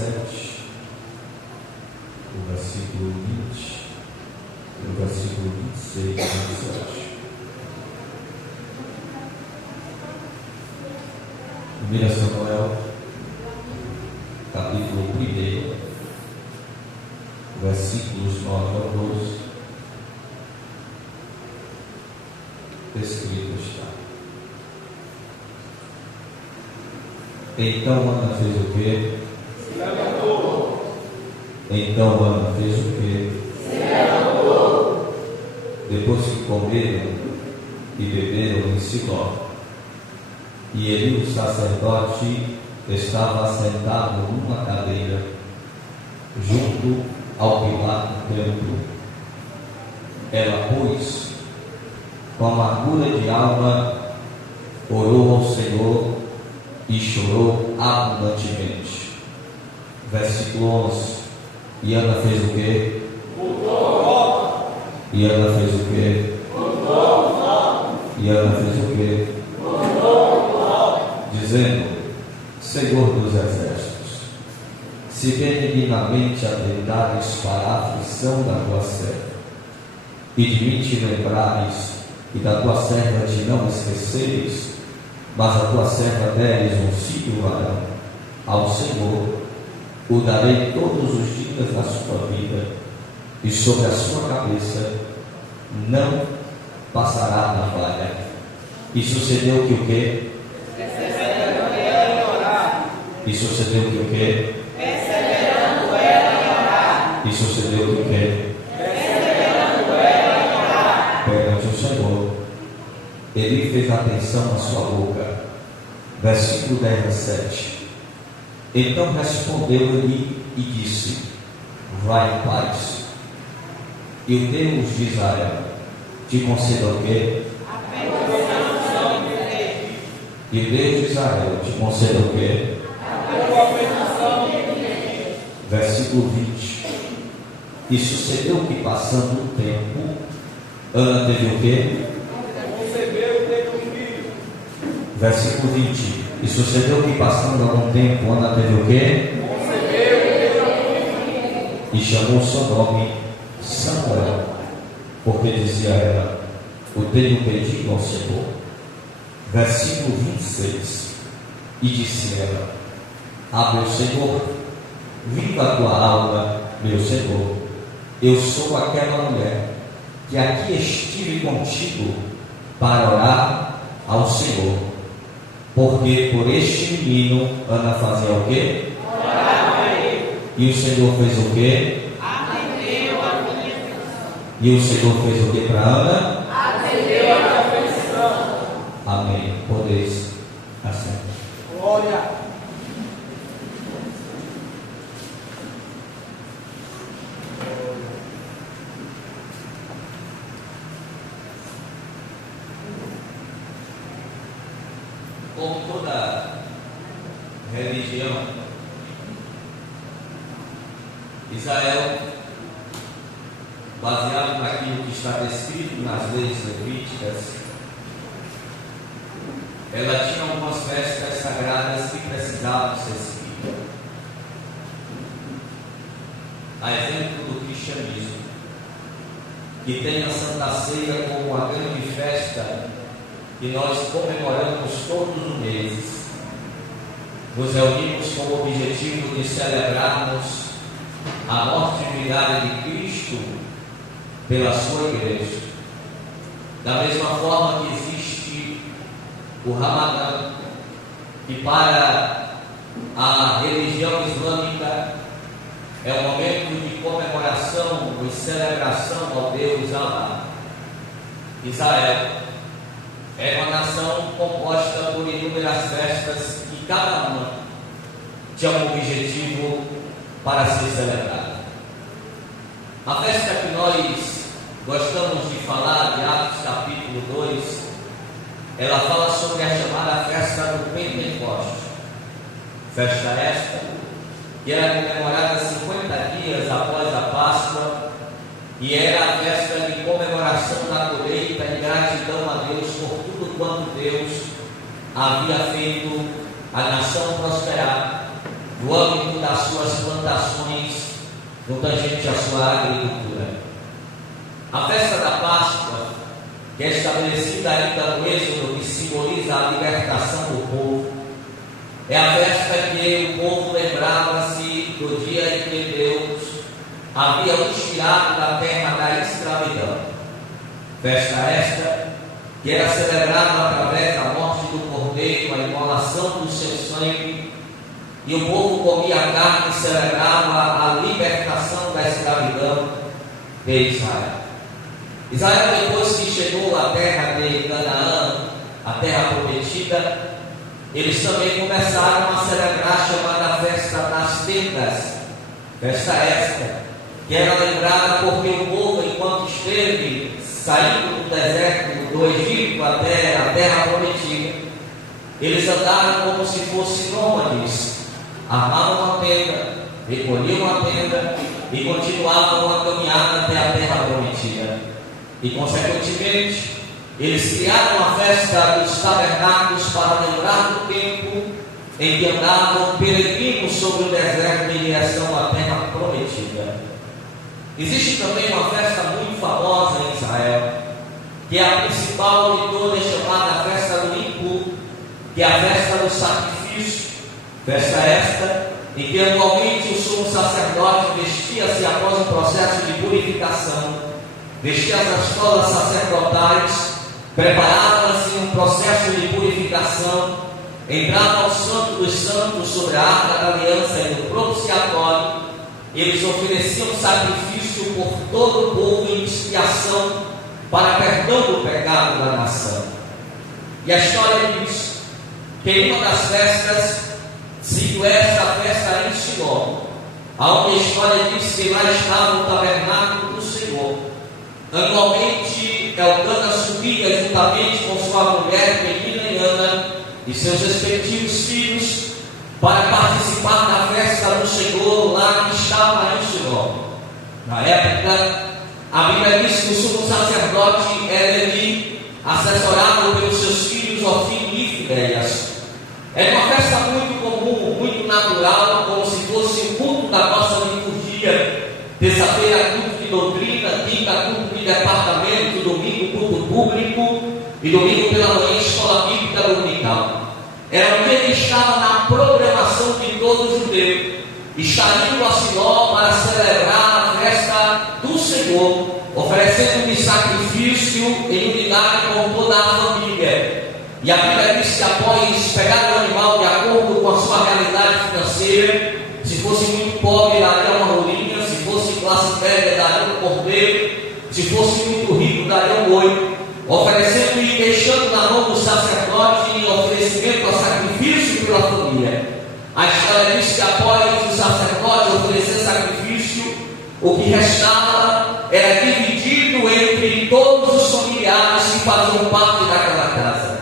17, o versículo 20, o versículo 26 e 27. 1 Samuel, capítulo 1, versículos 9 ao 12, escrito está: Então Ana fez o quê? Se levantou. Então Ana fez o quê? Se levantou. Depois que comeram e beberam em Siló, e Eli, o sacerdote, estava assentado numa cadeira, junto ao pilar do templo. Ela, pois, com amargura de alma, orou ao Senhor e chorou abundantemente. Versículo 11. E Ana fez o quê? Mudou. E Ana fez o quê? Mudou. E Ana fez o quê? Dizendo: Senhor dos exércitos, se benignamente atentares para a aflição da tua serva, e de mim te lembrares, e da tua serva te não esqueceres, mas a tua serva deres um filho varão, ao Senhor o darei todos os dias da sua vida, e sobre a sua cabeça não passará navalha. E sucedeu que o quê? E sucedeu que o quê? Perseverando ela em orar. E sucedeu que o quê? Perseverando ela em orar. Perante o Senhor, ele fez atenção à sua boca. Versículo 17. Então respondeu-lhe e disse: Vai em paz, e o Deus de Israel te conceda o quê? A bênção de Deus. E o Deus de Israel te conceda o quê? A bênção de Deus. Versículo 20. E sucedeu que, passando o tempo, Ana teve o quê? Concebeu e teve um filho. Versículo 20. E sucedeu que, passando algum tempo, Ana teve o quê? Concebeu e teve um filho. E chamou seu nome Samuel, porque dizia ela: O tenho pedido ao Senhor. Versículo 26. E disse ela: meu Senhor, viva a tua alma, meu Senhor. Eu sou aquela mulher que aqui estive contigo para orar ao Senhor. Porque por este menino Ana fazia o quê? Orava ele. E o Senhor fez o quê? Atendeu a minha petição. E o Senhor fez o quê para Ana? Atendeu a minha petição. Amém. Podeis assentar. Glória. Como toda religião, Israel, baseado naquilo que está descrito nas leis levíticas, ela tinha algumas festas sagradas que precisavam ser seguidas. A exemplo do cristianismo, que tem a Santa Ceia como uma grande festa que nós comemoramos todos os meses. Nos reunimos com o objetivo de celebrarmos a morte e vida de Cristo pela sua igreja. Da mesma forma que existe o Ramadã, que para a religião islâmica é um momento de comemoração e celebração ao Deus Allah. Israel é uma nação composta por inúmeras festas e cada uma tinha um objetivo para ser celebrada. A festa que nós gostamos de falar, de Atos capítulo 2, ela fala sobre a chamada festa do Pentecoste. Festa esta que era comemorada 50 dias após a Páscoa e era a festa de comemoração da colheita e gratidão a Deus por tudo quanto Deus havia feito a nação prosperar no âmbito das suas plantações, no tangente à sua agricultura. A festa da Páscoa, que é estabelecida ainda no Êxodo, que simboliza a libertação do povo, é a festa que o povo lembrava-se do dia em que Deus havia os tirado da terra da escravidão. Festa esta que era celebrada através da morte do cordeiro, a imolação do seu sangue, e o povo comia a carne e celebrava a libertação da escravidão de Israel. Israel, depois que chegou à terra de Canaã, a terra prometida, eles também começaram a celebrar a chamada festa das tendas. Festa esta que era lembrada porque o povo, enquanto esteve saindo do deserto do Egito até a terra prometida, eles andaram como se fossem nômades, armavam uma tenda, recolhiam a tenda e continuavam a caminhada até a terra prometida. E, consequentemente, eles criaram a festa dos tabernáculos para lembrar do tempo em que andavam peregrinos sobre o deserto em direção à terra prometida. Existe também uma festa muito famosa em Israel, que é a principal de todas, chamada Festa do Yom, que é a festa do sacrifício. Festa esta em que anualmente o sumo sacerdote vestia-se após um processo de purificação, vestia as escolas sacerdotais, preparava-se um processo de purificação, entrava ao Santo dos Santos sobre a Arca da Aliança e no propiciatório. Eles ofereciam sacrifício por todo o povo em expiação para perdão do pecado da nação. E a história diz que em uma das festas, sendo esta a festa em Siló, aonde a história diz que lá estava o tabernáculo do Senhor, anualmente Elcana subia juntamente com sua mulher Penina e Ana e seus respectivos filhos para participar da festa do Senhor lá que estava em Siló. Na época, a Bíblia diz que o sumo sacerdote era Eli, assessorado pelos seus filhos Ofni e Finéias. Era uma festa muito comum, muito natural, como se fosse o culto da nossa liturgia. Terça-feira, culto de doutrina, quinta, culto de departamento, domingo, culto público e domingo pela manhã, escola bíblica dominical. Era um dia que estava na programação de todo judeu. Estariam a Siló para celebrar a festa do Senhor, oferecendo-lhe sacrifício em unidade com toda a família. E a Bíblia diz que após pegar o animal de acordo com a sua realidade financeira, se fosse muito pobre, daria uma rolinha, se fosse classe média, daria um cordeiro, se fosse muito rico, daria um boi, oferecendo e deixando na mão do sacerdote em oferecimento a sacrifício pela família. A história diz que após o sacerdote oferecer sacrifício, o que restava era dividido entre todos os familiares que faziam parte daquela casa.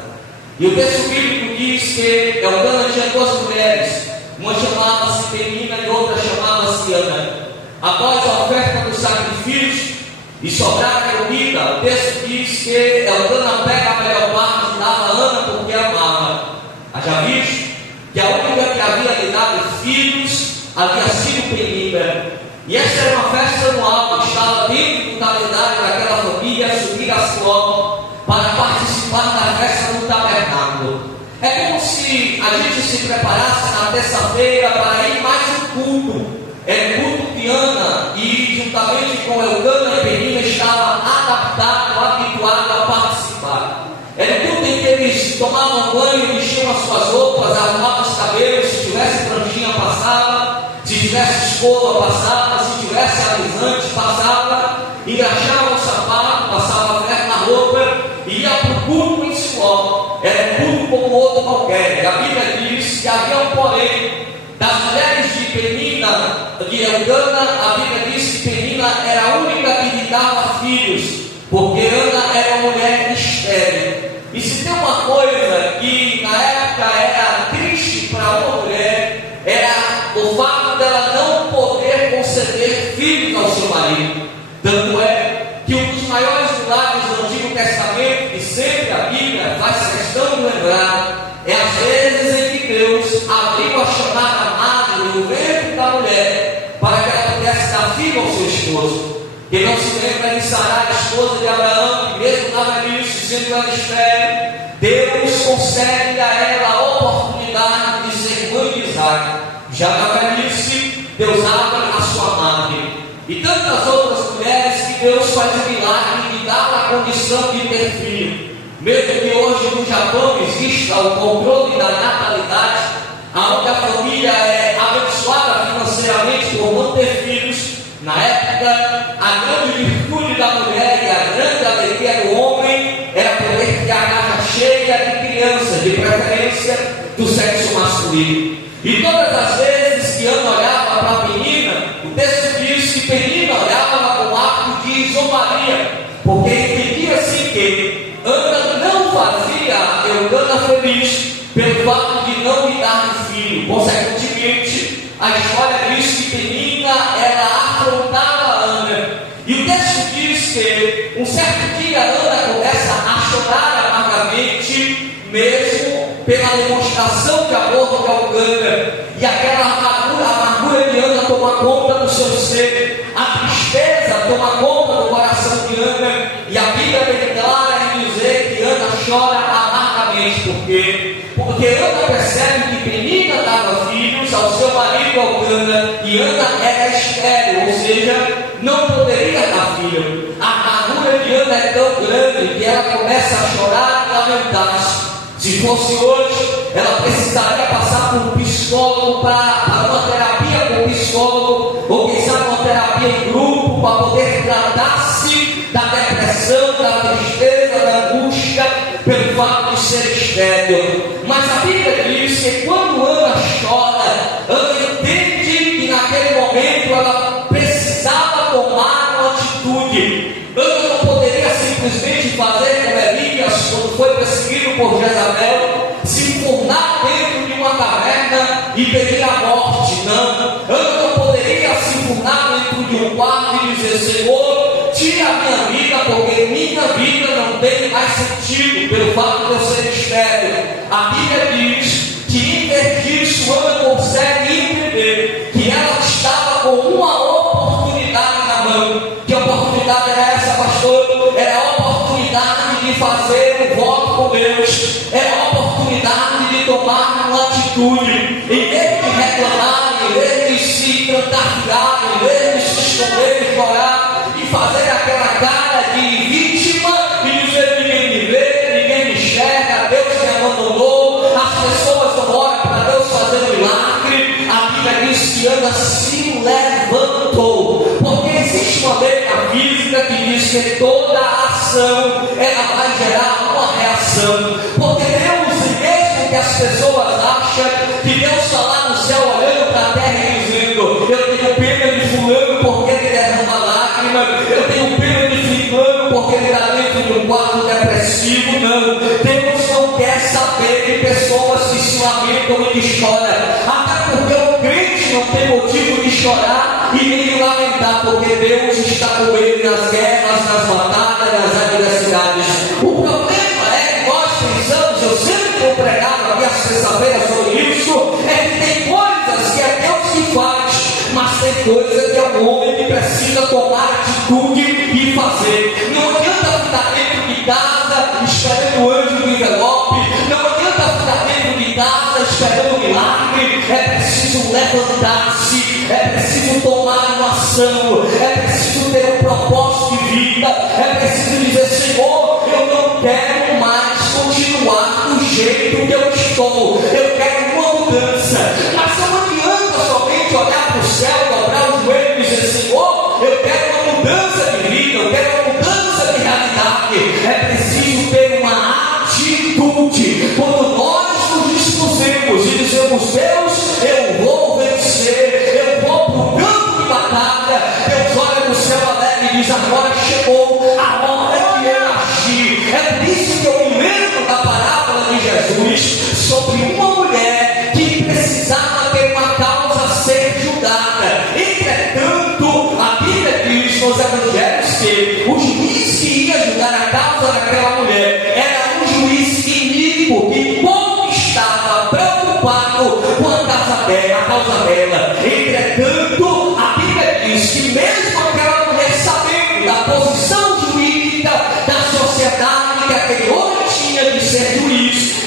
E o texto bíblico diz que Elcana tinha duas mulheres, uma chamava-se Penina e outra chamava-se Ana. Após a oferta do sacrifício e sobrar a comida, o texto diz que Elcana pega a melhor parte e dava a Ana porque amava. Já visto que a única que havia lhe dado filhos havia sido Penina. E esta era uma festa anual que estava dentro do calendário daquela família subir a Siló para participar da festa do tabernáculo. É como se a gente se preparasse na terça-feira para ir mais um culto. É um culto que Ana e juntamente com Elcana e Penina estava adaptado, habituado a participar. Era um culto em que eles tomavam banho, vestiam as suas roupas, arrumavam os cabelos, se tivesse pranchinha passava, se tivesse escova passava, se tivesse alisante passava, engraxava o sapato, passava ferro na roupa e ia para o culto em Siló. Era um culto como outro qualquer. A Bíblia diz que havia um porém. Das mulheres de Penina, de Elcana, a Bíblia diz que Penina era a única que lhe dava filhos, porque Ana era uma mulher estéril. E se tem uma coisa que na época era triste para uma mulher, era o fato dela não poder conceder filhos ao seu marido. Tanto é que um dos maiores milagres do Antigo Testamento, que sempre a Bíblia faz questão de lembrar, é as vezes em que Deus abriu a chamada madre do ventre da mulher, para que ela pudesse dar filho ao seu esposo. Quem não se lembra de Sarai, a esposa de Abraão, que mesmo na velhice, sendo ela estéril, Deus concede a ela a oportunidade de ser mãe de Isaac. Já na velhice, Deus abre a sua madre. E tantas outras mulheres que Deus faz o milagre de dar a condição de ter filho. Mesmo que hoje no Japão exista o controle da natalidade, onde a família é abençoada financeiramente por não ter filhos, na época, a grande virtude da mulher e a grande alegria do homem era poder ter a casa cheia de crianças, de preferência do sexo masculino. E todas as vezes que Ana olhava para a menina, o texto diz que Penina olhava com ato de zombaria, porque entendia-se que Ana não fazia Eucana feliz pelo fato de não lhe dar filho. Consequentemente, a história diz que Penina ela afrontava Ana. E o texto diz que um certo dia Ana começa a chorar amargamente, mesmo pela demonstração de amor de Eucana, e aquela amargura de Ana toma conta do seu ser, a tristeza toma conta do coração de Ana, e a Bíblia é clara em dizer que Ana chora amargamente. Por quê? Porque Ana percebe que Penina dava filhos ao seu marido Eucana, e Ana era estéril, ou seja, não poderia dar filho. A amargura de Ana é tão grande que ela começa a chorar e lamentar-se. Se fosse hoje, ela precisaria passar por um psicólogo para uma terapia com um psicólogo, ou quem sabe uma terapia em grupo, para poder tratar-se da depressão, da tristeza, da angústia, pelo fato de ser estéril. Mas a Bíblia diz que quando Ana chora, Ana entende que naquele momento ela precisava tomar uma atitude. Ana não poderia simplesmente fazer como Elias, quando foi perseguido por Jezabel, se enfurnar dentro de uma caverna e pedir a morte. Não, Ana não poderia se enfurnar dentro de um quarto e dizer: Senhor, tira a minha vida, porque minha vida não tem mais sentido pelo fato de eu ser estéril. A Bíblia diz que em vez disso Ana consegue entender que ela estava com uma oportunidade na mão. Que oportunidade era essa, pastor? Era a oportunidade de fazer um voto com Deus, era a oportunidade de tomar uma atitude. Em vez de reclamar, em vez de se cantar, em vez de se esconder e chorar e fazer aquela cara de vítima e dizer: ninguém me vê, ninguém me enxerga, Deus me abandonou, as pessoas não olham para Deus fazer um milagre. A Bíblia diz que Ana se levantou, porque existe uma lei na física que diz que toda ação ela vai gerar uma reação. Porque Deus, mesmo que as pessoas achem que Deus está lá no céu olhando para a terra e dizendo: eu tenho pena de fulano porque ele derrama lágrima, eu tenho pena de fulano porque ele está dentro de um quadro depressivo. Não, Deus não quer saber de pessoas que se lamentam e que choram, até porque o crente não tem motivo de chorar e nem de lamentar, porque Deus está com ele nas guerras, nas batalhas, nas adversidades. O problema é que nós pensamos, eu sempre vou pregar aqui a sexta-feira sobre isso, é que tem coisas que é Deus que faz, mas tem coisas que é o homem que precisa tomar atitude e fazer. Não adianta ficar dentro de casa esperando o anjo do envelope, não adianta ficar dentro de casa esperando o milagre. É preciso levantar-se, é preciso tomar uma ação, é preciso ter um propósito de vida, é preciso dizer: Senhor, eu não quero mais continuar do jeito que eu estou, eu quero uma mudança. Mas não adianta somente olhar para o céu, dobrar os joelhos e dizer: Senhor, eu quero uma mudança de vida, eu quero uma mudança de realidade. É preciso ter uma atitude. Quando nós nos dispusemos e dizemos: Deus, eu vou vencer, eu vou para o campo de batalha, Deus olha no céu alegre e diz: agora chegou a hora de eu agir. É por isso que eu me lembro da parábola de Jesus sobre uma mulher que precisava ter uma causa a ser julgada. Entretanto, a Bíblia diz nos evangelhos que o juiz que ia julgar a causa daquela mulher era um juiz iníquo, que pouco estava preocupado com a causa dela,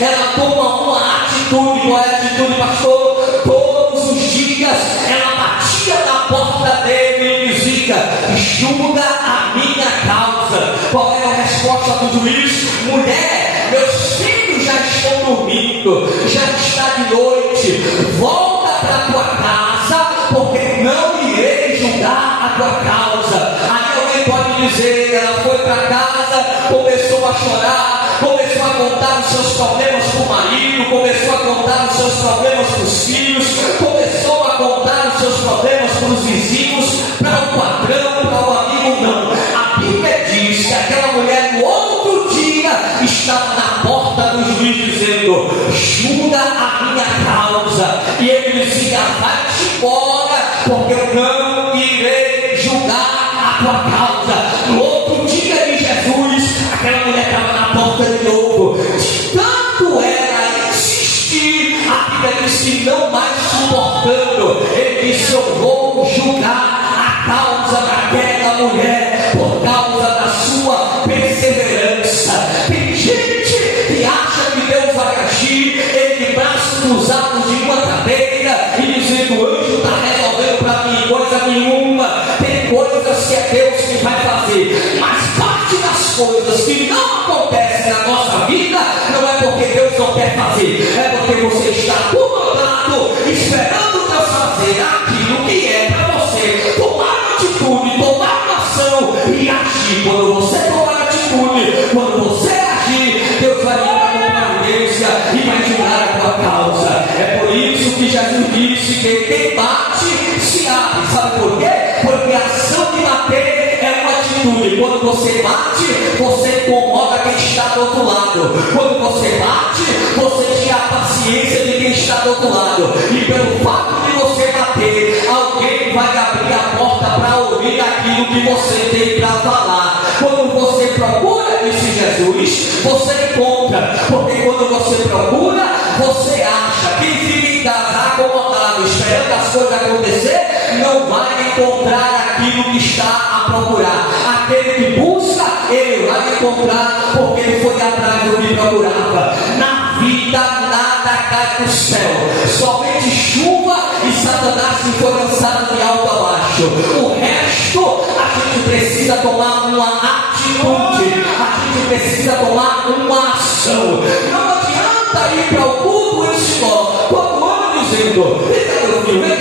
ela toma uma atitude. Qual é a atitude, pastor? Todos os dias ela batia na porta dele e dizia: julga a minha causa. Qual é a resposta do juiz? Mulher, meus filhos já estão dormindo, já está de noite, volta para a tua casa, porque não irei julgar a tua causa. Aí alguém pode dizer: ela foi para casa, começou a chorar, começou a contar os seus problemas para o marido, começou a contar os seus problemas para os filhos, começou a contar os seus problemas para os vizinhos, para o patrão, para o amigo. Não, a Bíblia diz que aquela mulher no outro dia estava na porta do juiz dizendo: julga a minha causa. E ele dizia: vai-te embora, porque eu não irei julgar a tua causa. No outro dia de Jesus, aquela mulher estava na porta de novo. De tanto ela insistir, a Bíblia diz que não mais suportando, ele disse: eu vou julgar a causa daquela mulher por causa da sua perseverança. Tem gente que acha que Deus vai agir, ele de braços cruzados de uma cadeira e dizendo: o anjo está resolvendo para mim coisa nenhuma. Tem coisas que é Deus que vai fazer, mas parte das coisas que não acontecem na nossa vida não é porque Deus não quer fazer, é porque você está acomodado, esperando Deus fazer aquilo que é para você tomar atitude, tomar ação e agir. Quando você tomar atitude, quando você agir, Deus vai dar uma providência e vai julgar a tua causa. É por isso que Jesus disse que quem bate se abre. Sabe por quê? Porque a ação de bater é uma atitude. Quando você bate, você incomoda quem está do outro lado. Quando você bate, você tira a paciência de quem está do outro lado. E pelo fato de você bater, alguém vai abrir a porta para ouvir aquilo que você tem para falar. Quando você procura, disse Jesus, você encontra. Porque quando você procura, você acha. Quem fica em casa acomodado, esperando as coisas acontecer, não vai encontrar aquilo que está a procurar. Aquele que busca, ele vai encontrar, porque ele foi atrás do que procurava. Na vida nada cai do céu, somente chuva e Satanás que foi lançado de alto a baixo. O resto a gente precisa tomar uma atitude, a gente precisa tomar uma ação. Não adianta ir para o culto em Siló todo ano dizendo: vem cá meu filho, vem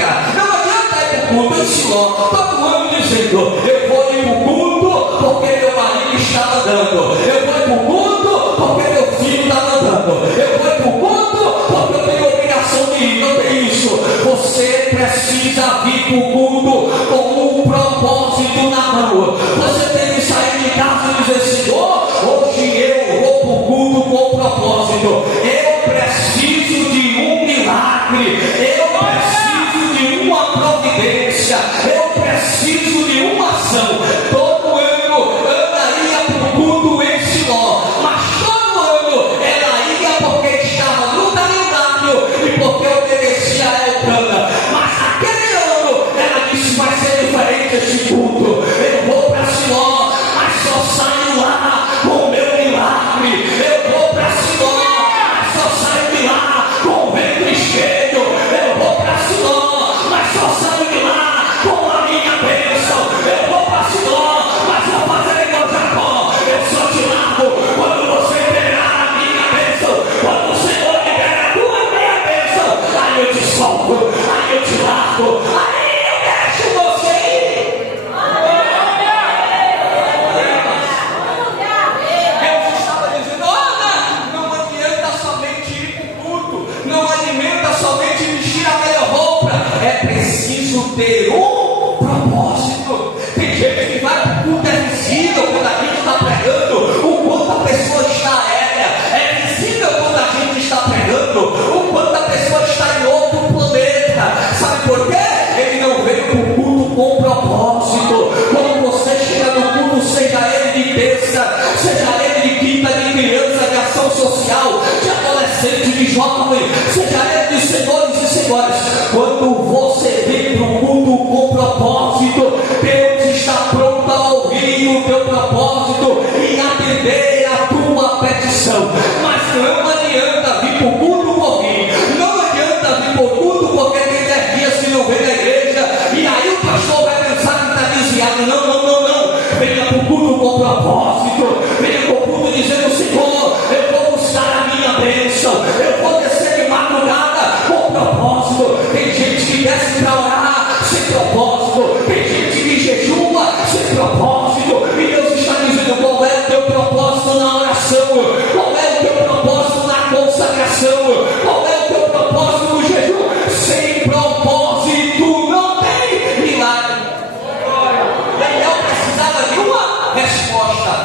cá. Não adianta ir para o culto em Siló todo ano dizendo: eu vou ir para o culto porque meu marido está andando, eu vou ir para o culto porque meu filho está andando, eu vou ir para o culto porque eu tenho obrigação de ir. Não tem isso. Você precisa vir para o culto com um propósito na mão. Você tem que sair de casa e dizer: Senhor, hoje eu vou para o culto com um propósito. Eu preciso de um milagre, eu preciso de uma providência, eu preciso de uma ação. Todo ano Ana ia para o culto em Siló, mas todo ano ela ia porque estava no calendário e porque obedecia a Elcana. Mas naquele ano ela disse: vai ser diferente esse culto. Eu vou para Siló, mas só saio lá com o meu milagre. Eu vou para Siló, mas só saio de lá com o vento cheio. Eu vou para Siló, mas só saio de lá com a minha bênção. Eu vou para Siló, mas vou fazer igual Jacó. Eu só te largo quando você pegar a minha bênção. Quando o Senhor libera a minha bênção, aí eu te solto, aí eu te largo, aí eu deixo você ir. Deus estava dizendo: olha, não adianta somente ir para o culto, não adianta somente vestir a melhor roupa, é preciso ter um propósito. Tem gente que vai para o culto, é visível quando a gente está pregando, o quanto a pessoa está aérea, é visível quando a gente está pregando, o quanto a pessoa está em outro planeta. Sabe por quê? Ele não veio para o culto com propósito. Quando você chega no culto, seja ele de terça, seja ele de quinta, de criança, de ação social, de adolescente, de jovem, seja ele de senhores e senhoras, quando você vem para o culto com propósito, Deus está pronto a ouvir o teu propósito e atender a tua petição. Mas não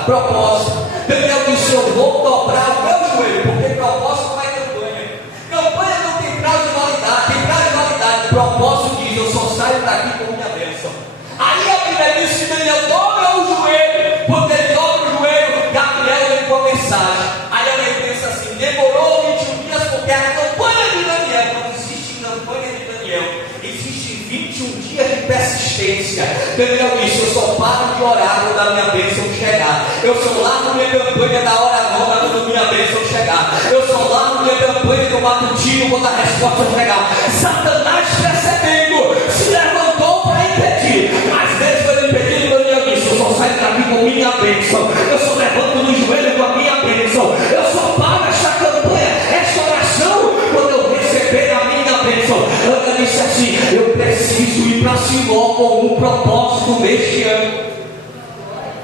propósito. Daniel disse: eu vou dobrar o meu joelho, porque propósito não é campanha. Campanha não tem prazo de validade, tem prazo de validade. Propósito diz: eu só saio daqui com minha bênção. Aí a Bíblia diz que Daniel dobra o joelho. Quando ele dobra o joelho, Gabriel levou a mensagem. Aí alguém pensa assim: demorou 21 dias, porque a campanha de Daniel, não existe campanha de Daniel, existe 21 dias de persistência. Daniel disse: eu só paro de orar quando a minha bênção chegar. Eu só largo minha campanha da hora nona quando a minha bênção chegar. Eu só largo minha campanha do matutino quando a resposta chegar. Satanás, percebendo, se levantou para impedir, mas mesmo ele impedindo, Daniel disse: eu só saio daqui com minha bênção. Eu só levanto no joelho com a minha bênção. Eu só paro esta campanha, esta oração, quando eu receber a minha bênção. Ana disse assim: eu preciso ir para Siló com um propósito neste ano.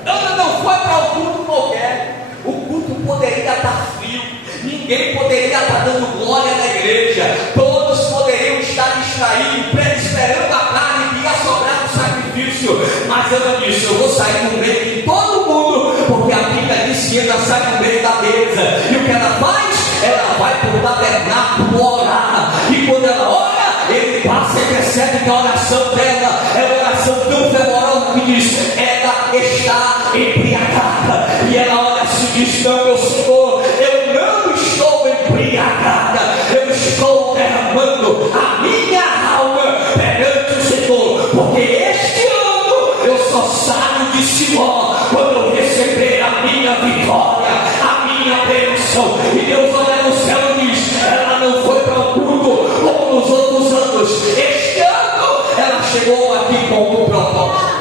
Ana não foi para o culto qualquer. O culto poderia estar frio, ninguém poderia estar dando glória na igreja, todos poderiam estar distraídos, esperando a carne que ia sobrar do sacrifício. Mas Ana disse: eu vou sair no meio de todo mundo, porque a Bíblia diz que ela sai no meio da mesa. E o que ela faz? Ela vai para o tabernáculo orar. E quando ela ora, ele passa e percebe que a oração dela é uma oração tão fervorosa que diz: ela está embriagada. E ela olha assim e diz: não, meu Senhor, eu não estou embriagada, eu estou derramando a minha alma perante o Senhor, porque este ano eu só saio de Siló quando eu receber a minha vitória, a minha bênção. E Deus olha no céu e diz: ela não foi para o culto como nos outros anos, este ano ela chegou aqui com um propósito.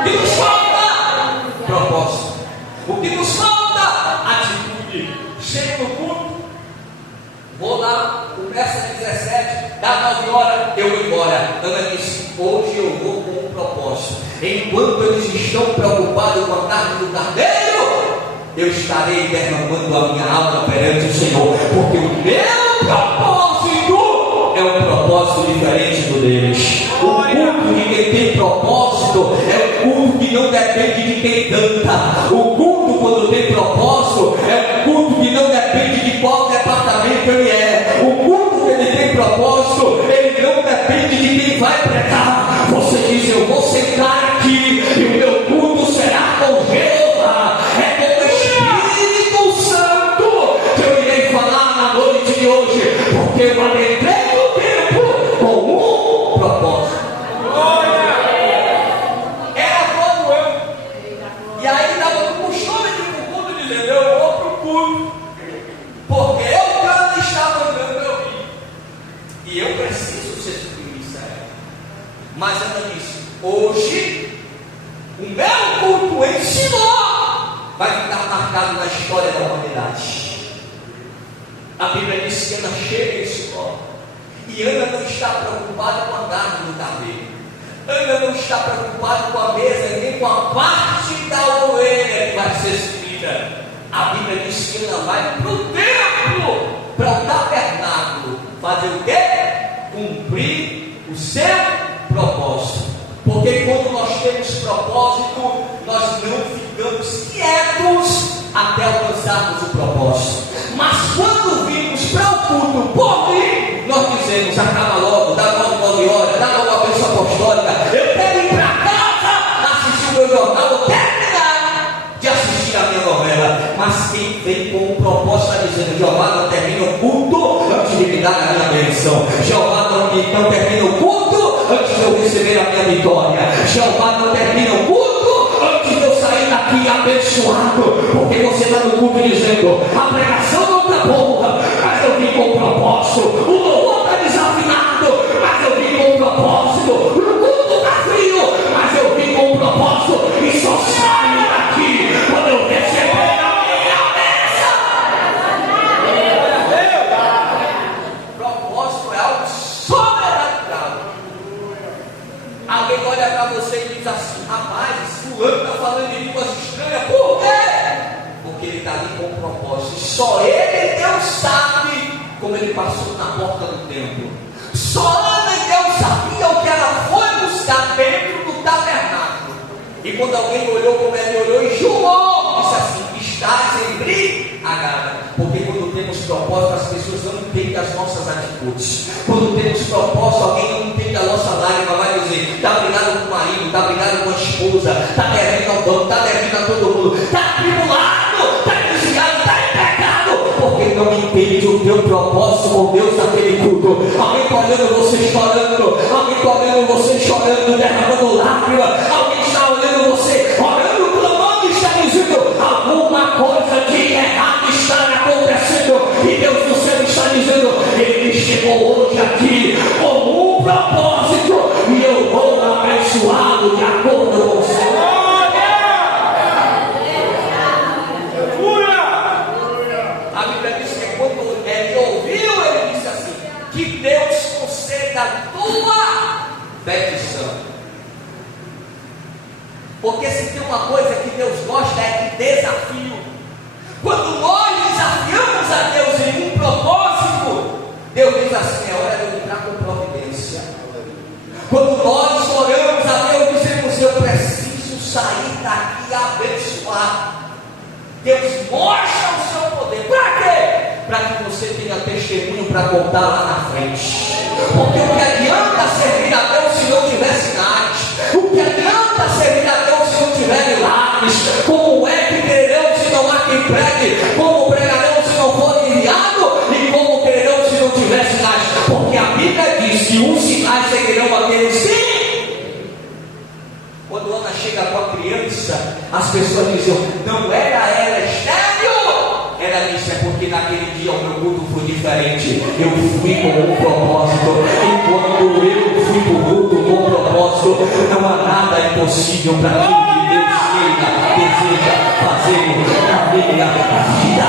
O que nos falta? Propósito. O que nos falta? Atitude. Chego no culto, vou lá, começa às 17, dá 9 horas, eu vou embora. Ana disse: hoje eu vou com um propósito. Enquanto eles estão preocupados com a carne do carneiro, eu estarei derramando a minha alma perante o Senhor, porque o meu propósito é um propósito diferente do deles. O culto de quem tem propósito é um culto que não depende de quem canta. O culto, quando tem propósito, é um culto que não depende de qual departamento ele é. O culto que ele tem propósito, ele não depende de quem vai pregar. Você diz: eu vou sentar aqui e o meu culto será com Jeová. É com o Espírito Santo que eu irei falar na noite de hoje, porque eu adentrei no tempo com um propósito. Era como eu. E aí dava o costume de ir para o culto dizendo: eu vou para o culto, porque eu canto e estava andando para ouvir. E eu preciso ser submissa a ela. Mas ela disse: hoje o meu culto em Siló vai ficar marcado na história da humanidade. A Bíblia diz que Ana chega em Siló, e Ana não está preocupada com a carne do carneiro. Ana não está preocupada com a mesa, nem com a parte da ovelha que vai ser servida. A Bíblia diz que ela vai para o templo, para o tabernáculo, fazer o quê? Cumprir o seu propósito. Porque quando nós temos propósito, nós não ficamos quietos até alcançarmos o propósito. Mas quando vimos para o culto por mim, nós dizemos: acaba logo, dá logo 9 horas, dá logo a bênção apostólica, eu quero ir para casa, assistir o meu jornal, eu terminar de assistir a minha novela. Mas quem vem com um propósito está dizendo: Jeová não termina o culto antes de me dar a minha bênção. Jeová não termina o culto antes de eu receber a minha vitória. Jeová não termina o culto antes de eu sair daqui abençoado. Porque você está no culto dizendo: a pregação não está boa, mas eu vim com um propósito. O louvor está desafinado, mas eu vim com um propósito. O culto está frio, mas eu vim com um propósito. E só saio daqui quando eu receber a minha bênção. Propósito é algo sobrenatural. Alguém olha para você e diz assim: rapaz, fulano está falando em línguas estranhas. Por quê? Porque ele está ali com um propósito. Só ele, Deus, sabe como ele passou na porta do templo. Só Ana e Deus sabia o que ela foi buscar dentro do tabernáculo. E quando alguém olhou como ele olhou e julgou, estás embriagada. Porque quando temos propósito, as pessoas não entendem as nossas atitudes. Quando temos propósito, alguém não entende a nossa lágrima, vai dizer: está brigado com o marido, está brigado com a esposa, está devendo ao banco, está devendo a todo mundo, está atribulado, está desviado, está em pecado, porque não entende o teu propósito com Deus naquele culto. Alguém está olhando você chorando, alguém está olhando você chorando, derramando lágrima, alguém está olhando você orando, clamando, está dizendo: alguma coisa de errado está acontecendo, e Deus do céu está dizendo: Ele chegou hoje aqui com um propósito, e eu vou abençoá-lo de acordo com o Senhor. A Bíblia diz que quando ele ouviu, ele disse assim: que Deus conceda a tua petição. Porque se tem uma coisa que Deus gosta é de desafio. Quando nós desafiamos a Deus em um propósito, Deus diz assim: é hora de eu entrar com providência. Quando nós oramos a Deus, dizemos: eu preciso sair daqui abençoado. Deus mostra o seu poder. Para quê? Para que você tenha testemunho para contar lá na frente. Porque o que adianta servir a Deus se não tiver sinais? O que adianta servir a Deus se não tiver milagres? Como é que terão se não há quem pregue? Como pregarão se não for enviado? E como terão se não tiver sinais? Porque a Bíblia diz que os sinais seguirão aqueles que... Quando Ana chega com a criança, as pessoas diziam: não era ela estéril? Ela disse: é porque naquele dia o meu culto foi diferente. Eu fui com um propósito. E quando eu fui para o culto com um propósito, não há nada impossível para aquilo que Deus queira, deseja fazer na minha vida.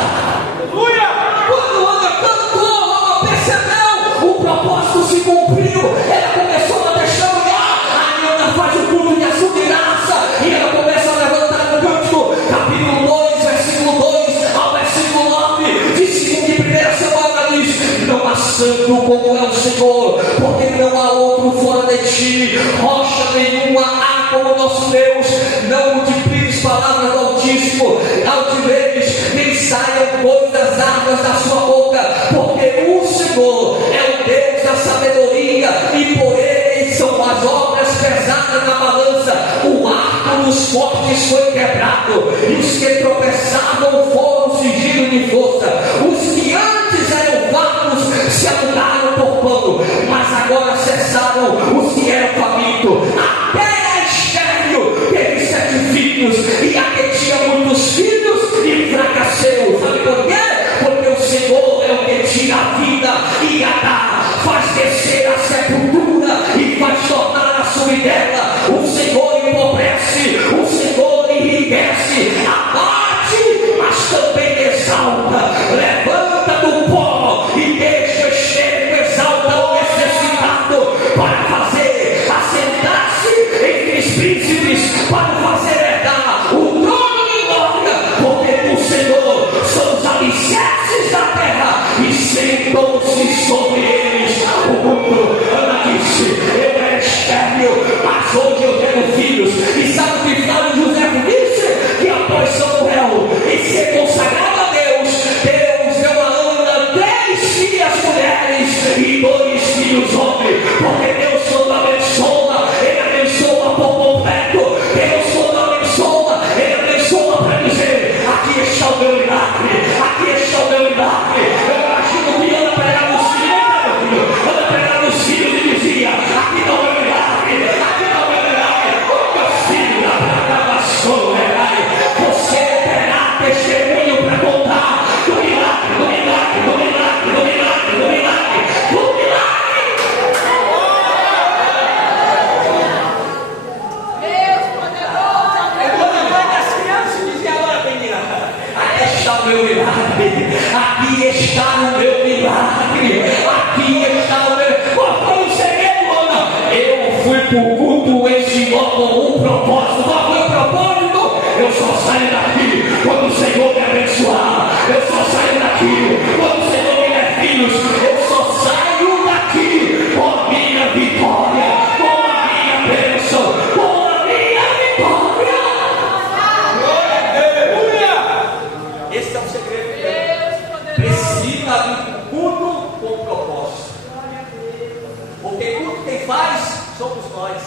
Quando Ana cantou, Ana percebeu, o propósito se cumpriu. Ela começou a deixar olhar. A Ana faz o culto de ação de graça, e ela começa a levantar no cântico, capítulo 2, versículo 2 ao versículo 9, de segunda e primeira semana diz: não há santo como é o Senhor, porque não há outro fora de ti, rocha nenhuma há como o nosso Deus. Não multipliques palavras do Altíssimo, altiveres, nem saiam coisas árduas da sua boca, porque o Senhor é o Deus da sabedoria, e por ele são as obras pesadas na balança. O arco dos fortes foi quebrado, e os que tropeçavam foram cingidos de força. Os que antes eram vagos se alugaram por pano, mas agora cessaram os que eram famintos. Até a estéril teve 7 filhos, e a que tinha muitos filhos enfraqueceu. Sabe por quê? Porque o Senhor é o que tira a vida e a dá, faz descer a sepultura e faz tornar a sua dela. O Senhor empobrece, o Senhor enriquece, abate, mas também exalta. Levanta do pó e deixa estéril, exalta o necessitado, para fazer assentar-se entre os príncipes, para fazer herdar o trono de glória. Porque o Senhor são os alicerces da terra, e sentou-se sobre eles o mundo. Ana disse: eu era estéril, mas hoje eu tenho filhos. E sabe o que Flávio José disse? Que após Samuel e ser consagrado a Deus, Deus deu a Ana 3 filhas mulheres e 2 filhos homens. Porque Deus quando abençoa, Ele abençoa por completo. Deus quando abençoa, Ele abençoa para dizer: aqui está o meu milagre, aqui está o meu milagre. Eu imagino que Ana pregava os filhos, Ana pregava os filhos e dizia: aqui está o meu milagre, aqui está o meu milagre. Meu filho da programação, você terá testemunho para contar do milagre, do milagre, do milagre, do milagre, do milagre, do milagre. Deus poderoso. É quando a mãe das crianças dizia: agora menina, aqui está o meu milagre, aqui está o meu milagre, aqui está o meu. Qual foi o segredo, Ana? Eu fui para o culto esse com um propósito. Qual foi o propósito? Eu só saio daqui quando o Senhor me abençoar. Eu só saio daqui quando o Senhor me der filhos. Eu só saio daqui com a minha vitória, com a minha bênção, com a minha vitória. somos nós.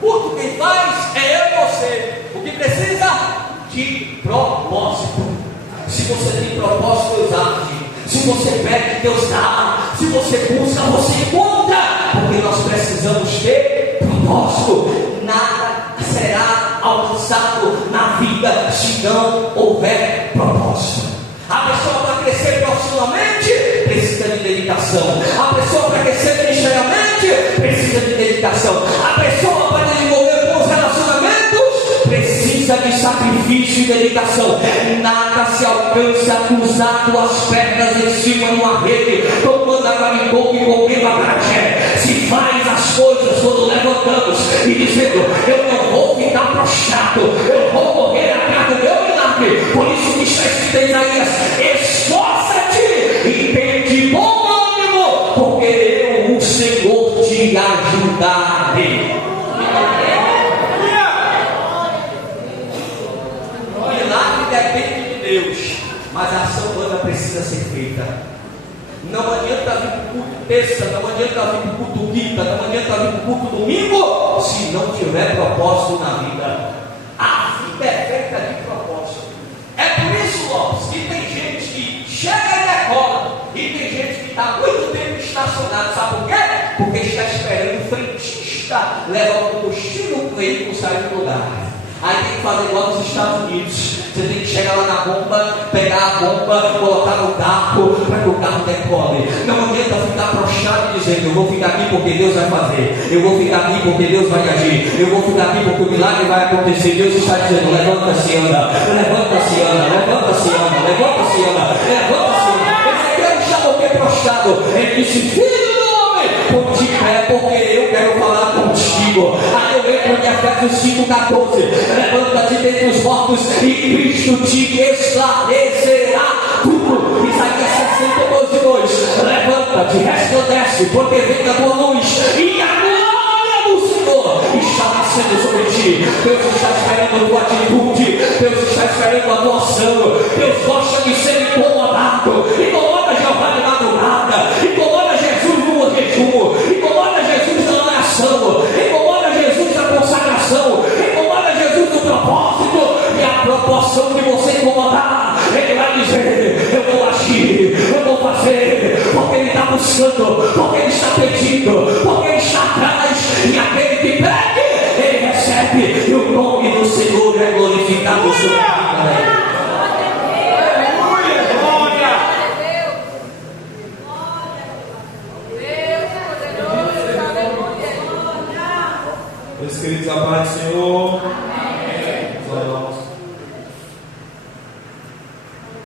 Culto quem faz é eu e você. O que precisa? De propósito. Se você tem propósito, Deus age. Se você pede, Deus dá. Se você busca, você encontra. Porque nós precisamos ter propósito. Nada será alcançado na vida se não houver propósito. A pessoa para crescer profissionalmente precisa de dedicação. A pessoa para crescer ministerialmente precisa de dedicação. A pessoa para desenvolver bons relacionamentos precisa de sacrifício e dedicação. Nada se alcança cruzado as pernas em cima de uma rede, tomando a maricoca e comendo a carajé. Se faz as coisas quando levantamos e dizendo: eu não vou ficar prostrado, eu vou correr atrás do meu milagre. Por isso que está escrito em Isaías: esforça-te e tem de bom ânimo, porque eu, o Senhor, te ajudarei. O milagre depende de Deus, mas a ação humana precisa ser feita. Não adianta vir para o culto terça, não adianta vir para o culto quinta, não adianta vir para o culto domingo, se não tiver propósito na vida. A vida é feita de propósito. É por isso, Lopes, que tem gente que chega e decola, e tem gente que está muito tempo estacionado. Sabe por quê? Porque está esperando o frentista levar o combustível para o veículo sair do lugar. Aí tem que fazer igual nos Estados Unidos. Você tem que chegar lá na bomba, pegar a bomba, colocar no carro, para que o carro decole. Não adianta ficar prostrado dizendo: eu vou ficar aqui porque Deus vai fazer, eu vou ficar aqui porque Deus vai agir, eu vou ficar aqui porque o milagre vai acontecer. Deus está dizendo: levanta-se, anda, levanta-se, anda, levanta-se, anda, levanta-se, anda, levanta-se, anda. Ele está o que prostrado? Ele disse: filho do homem, ponte pé, porque eu quero falar contigo. Aí eu entro em Efésios 5,14: levanta-te dentre os mortos e Cristo te esclarecerá tudo. Isaías 60:2: levanta-te, resplandece, porque vem a tua luz e a glória do Senhor está nascendo sobre ti. Deus está esperando a tua atitude, Deus está esperando a tua ação. Deus gosta de ser incomodado. Incomoda Jeová de madrugada, incomoda Jesus no jejum, incomoda Jesus na oração, incomoda Jesus na consagração, incomoda Jesus no propósito. E a proporção que você incomodar, Ele vai dizer: eu vou agir, eu vou fazer, porque Ele está buscando, porque Ele está pedindo, porque Ele está atrás. E aquele que pede, Ele recebe, e o nome do Senhor é glorificado sobre a vida. Meus queridos, a paz do Senhor.